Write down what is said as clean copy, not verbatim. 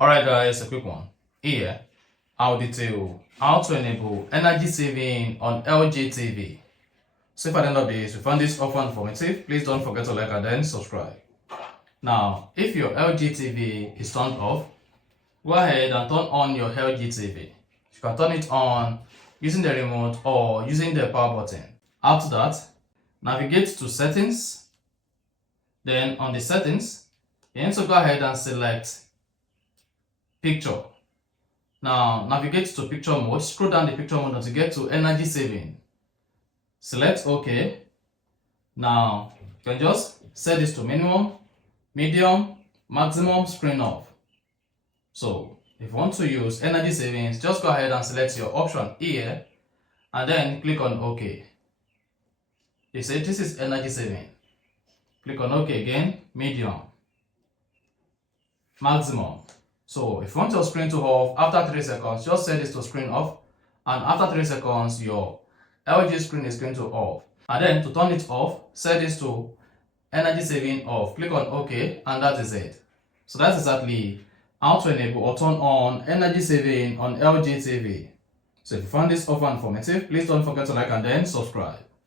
Alright guys, a quick one. Here, I'll detail how to enable energy saving on LG TV. So if at the end of this you found this offer informative, please don't forget to like and then subscribe. Now, if your LG TV is turned off, go ahead and turn on your LG TV. You can turn it on using the remote or using the power button. After that, navigate to settings. Then on the settings, you need to go ahead and select picture. Now navigate to picture mode, scroll down the picture mode to get to energy saving. Select OK. Now you can just set this to minimum, medium, maximum, screen off. So if you want to use energy savings, just go ahead and select your option here and then click on OK. You say this is energy saving. Click on OK again, medium, maximum. So if you want your screen to off after 3 seconds, just set this to screen off, and after 3 seconds your LG screen is going to off. And then to turn it off, set this to energy saving off. Click on OK, and that is it. So that's exactly how to enable or turn on energy saving on LG TV. So if you found this offer informative, please don't forget to like and then subscribe.